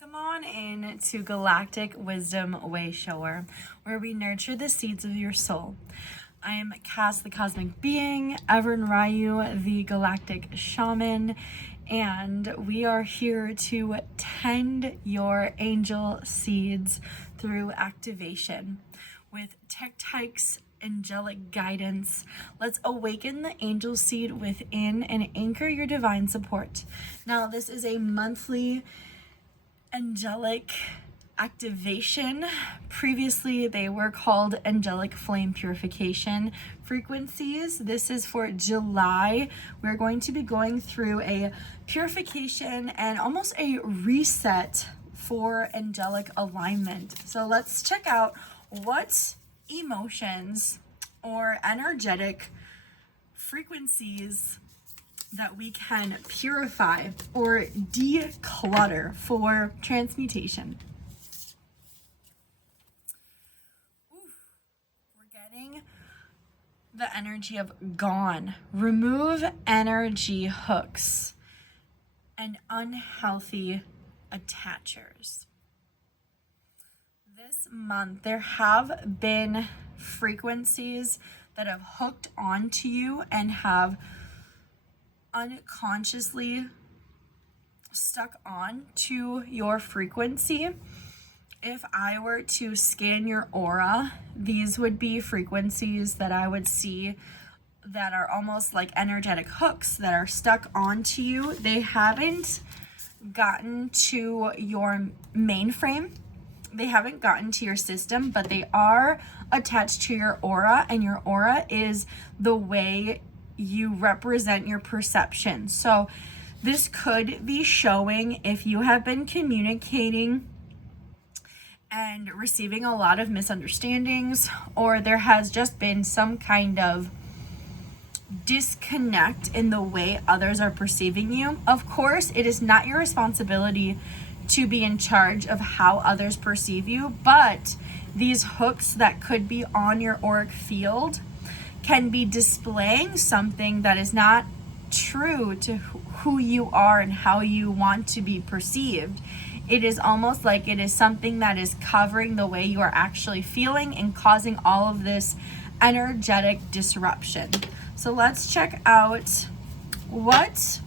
Welcome on in to Galactic Wisdom Way Shower, where we nurture the seeds of your soul. I am Cass, the Cosmic Being, Everin Ryu, the Galactic Shaman, and we are here to tend your angel seeds through activation with tech-types, angelic guidance. Let's awaken the angel seed within and anchor your divine support. Now, this is a monthly angelic activation. Previously, they were called angelic flame purification frequencies. This is for July. We're going to be going through a purification and almost a reset for angelic alignment. So let's check out what emotions or energetic frequencies that we can purify or declutter for transmutation. We're getting the energy of gone. Remove energy hooks and unhealthy attachers. This month, there have been frequencies that have hooked onto you and have unconsciously stuck on to your frequency. If I were to scan your aura, these would be frequencies that I would see that are almost like energetic hooks that are stuck onto you. They haven't gotten to your mainframe. They haven't gotten to your system, but they are attached to your aura, and your aura is the way you represent your perception. So this could be showing if you have been communicating and receiving a lot of misunderstandings, or there has just been some kind of disconnect in the way others are perceiving you. Of course, it is not your responsibility to be in charge of how others perceive you, but these hooks that could be on your auric field can be displaying something that is not true to who you are and how you want to be perceived. It is almost like it is something that is covering the way you are actually feeling and causing all of this energetic disruption. So let's check out what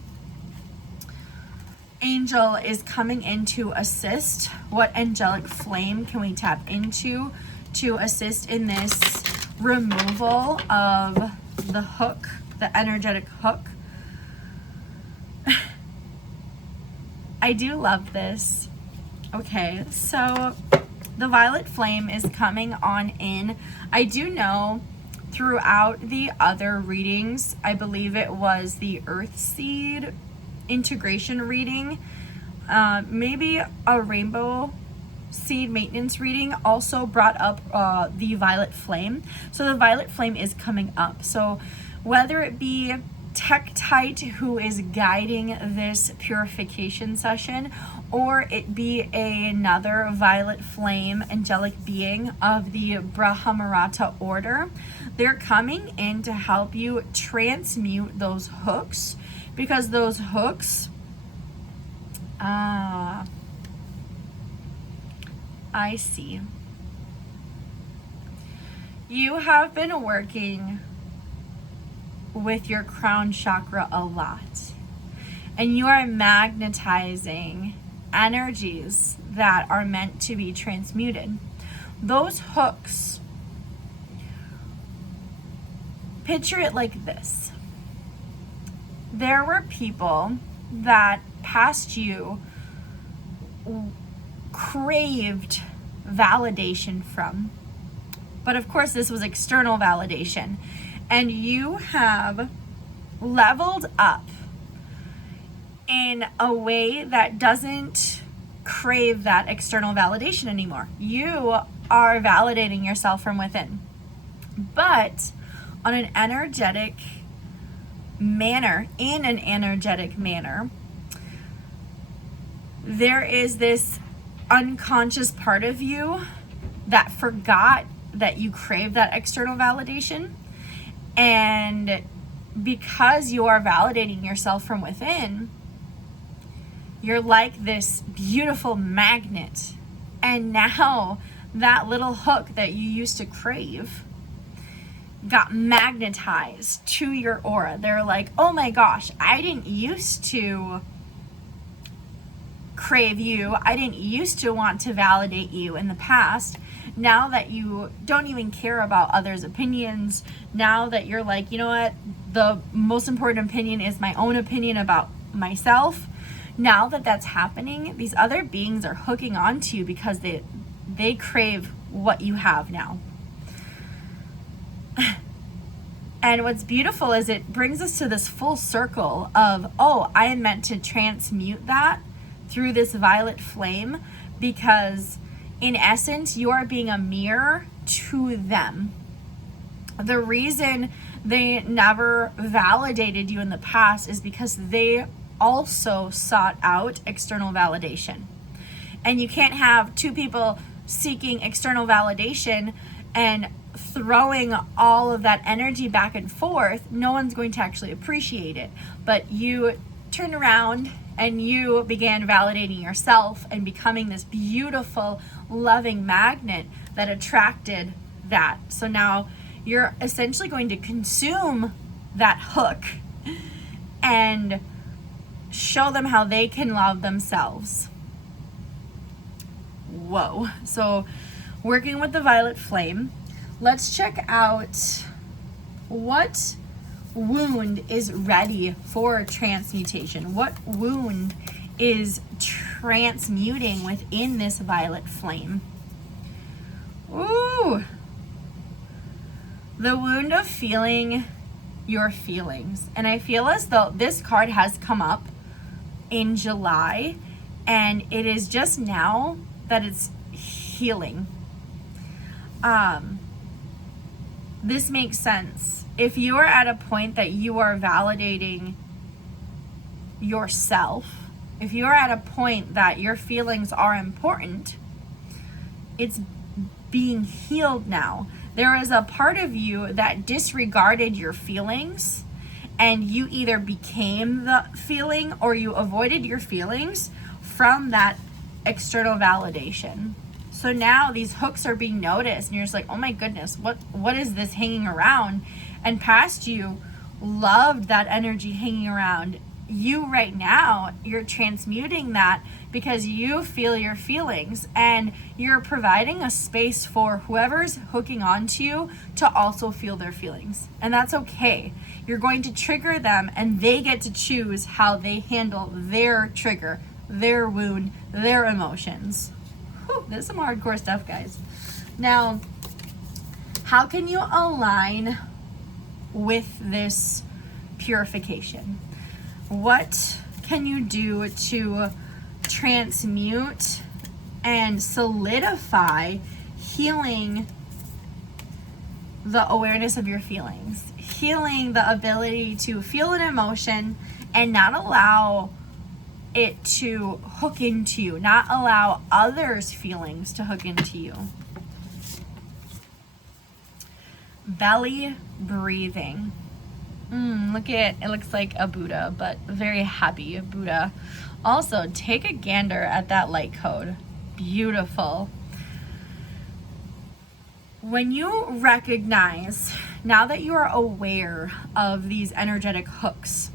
angel is coming in to assist. What angelic flame can we tap into to assist in this removal of the hook, the energetic hook? I do love this. Okay, so the violet flame is coming on in. I do know throughout the other readings, I believe it was the Earthseed integration reading, maybe a rainbow seed maintenance reading also brought up the violet flame. So the violet flame is coming up. So whether it be Tektite who is guiding this purification session, or it be another violet flame angelic being of the Brahmarata order, they're coming in to help you transmute those hooks, because those hooks, I see. You have been working with your crown chakra a lot, and you are magnetizing energies that are meant to be transmuted. Those hooks, picture it like this. There were people that past you craved validation from, but of course this was external validation, and you have leveled up in a way that doesn't crave that external validation anymore. You are validating yourself from within, but on an energetic manner, in an energetic manner. There is this unconscious part of you that forgot that you crave that external validation, and because you are validating yourself from within, You're like this beautiful magnet. And now that little hook that you used to crave got magnetized to your aura. They're like, oh my gosh, I didn't used to crave you. I didn't used to want to validate you in the past. Now that you don't even care about others' opinions, now that you're like, you know what, the most important opinion is my own opinion about myself. Now that that's happening, these other beings are hooking onto you because they crave what you have now. And what's beautiful is it brings us to this full circle of, oh, I am meant to transmute that through this violet flame, because in essence, you are being a mirror to them. The reason they never validated you in the past is because they also sought out external validation. And you can't have two people seeking external validation and throwing all of that energy back and forth. No one's going to actually appreciate it. But you turn around and you began validating yourself and becoming this beautiful, loving magnet that attracted that. So now you're essentially going to consume that hook and show them how they can love themselves. Whoa. So working with the violet flame, let's check out what wound is ready for transmutation. What wound is transmuting within this violet flame? Ooh. The wound of feeling your feelings. And I feel as though this card has come up in July, and it is just now that it's healing. This makes sense. If you are at a point that you are validating yourself, if you are at a point that your feelings are important, it's being healed now. There is a part of you that disregarded your feelings, and you either became the feeling or you avoided your feelings from that external validation. So now these hooks are being noticed, and you're just like, oh my goodness, what is this hanging around? And past you loved that energy hanging around. You right now, you're transmuting that because you feel your feelings, and you're providing a space for whoever's hooking onto you to also feel their feelings. And that's okay. You're going to trigger them, and they get to choose how they handle their trigger, their wound, their emotions. Whew, this is some hardcore stuff, guys. Now, how can you align with this purification? What can you do to transmute and solidify healing the awareness of your feelings, healing the ability to feel an emotion and not allow it to hook into you, not allow others' feelings to hook into you? Belly breathing. Look at it, looks like a Buddha, but very happy Buddha. Also, take a gander at that light code. Beautiful. When you recognize, now that you are aware of these energetic hooks,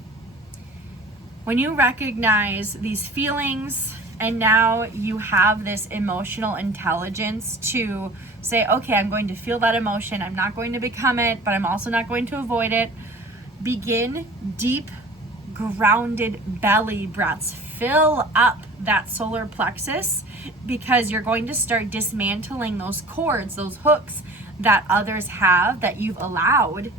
when you recognize these feelings, and now you have this emotional intelligence to say, okay, I'm going to feel that emotion. I'm not going to become it, but I'm also not going to avoid it. Begin deep, grounded belly breaths. Fill up that solar plexus, because you're going to start dismantling those cords, those hooks that others have, that you've allowed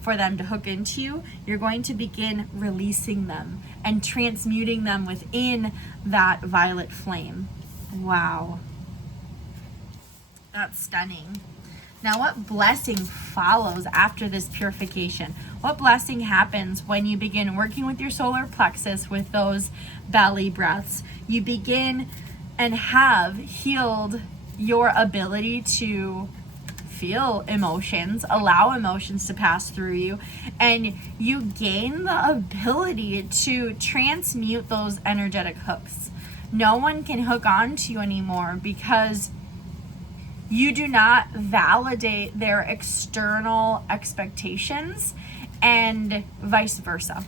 for them to hook into you. You're going to begin releasing them and transmuting them within that violet flame. Wow. That's stunning. Now, what blessing follows after this purification? What blessing happens when you begin working with your solar plexus with those belly breaths? You begin and have healed your ability to feel emotions, allow emotions to pass through you, and you gain the ability to transmute those energetic hooks. No one can hook onto you anymore because you do not validate their external expectations, and vice versa.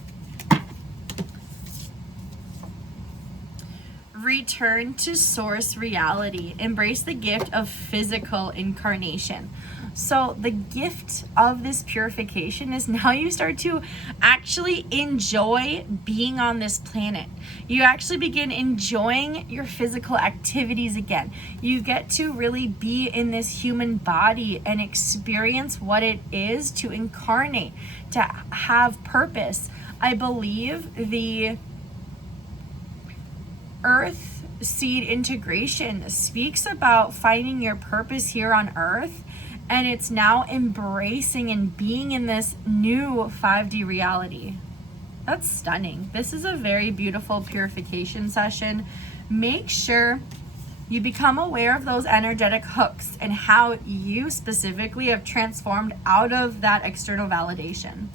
Return to source reality. Embrace the gift of physical incarnation. So the gift of this purification is now you start to actually enjoy being on this planet. You actually begin enjoying your physical activities again. You get to really be in this human body and experience what it is to incarnate, to have purpose. I believe the Earth seed integration speaks about finding your purpose here on Earth, and it's now embracing and being in this new 5D reality. That's stunning. This is a very beautiful purification session. Make sure you become aware of those energetic hooks and how you specifically have transformed out of that external validation.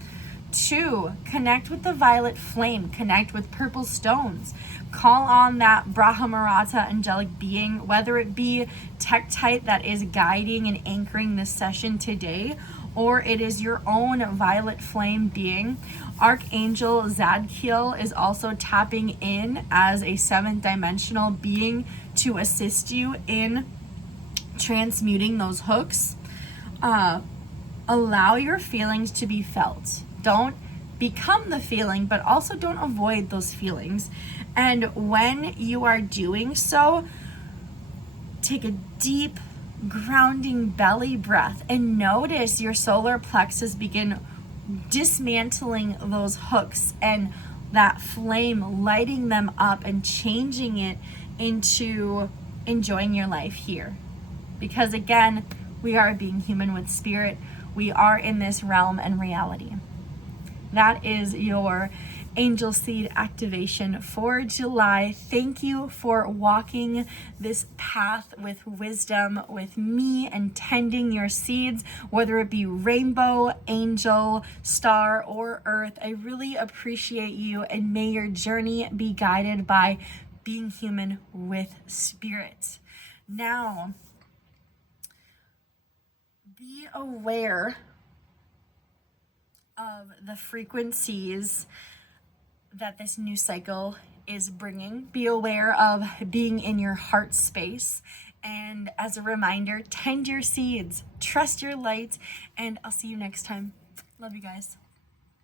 2, connect with the violet flame, connect with purple stones, call on that Brahmarata angelic being, whether it be Tektite that is guiding and anchoring this session today, or it is your own violet flame being. Archangel Zadkiel is also tapping in as a 7th dimensional being to assist you in transmuting those hooks. Allow your feelings to be felt. Don't become the feeling, but also don't avoid those feelings. And when you are doing so, take a deep, grounding belly breath and notice your solar plexus begin dismantling those hooks and that flame, lighting them up and changing it into enjoying your life here. Because again, we are being human with spirit. We are in this realm and reality. That is your Angelseed activation for July. Thank you for walking this path with wisdom with me and tending your seeds, whether it be rainbow, angel, star, or earth. I really appreciate you, and may your journey be guided by being human with spirit. Now, be aware of the frequencies that this new cycle is bringing. Be aware of being in your heart space. And as a reminder, tend your seeds, trust your light, and I'll see you next time. Love you guys.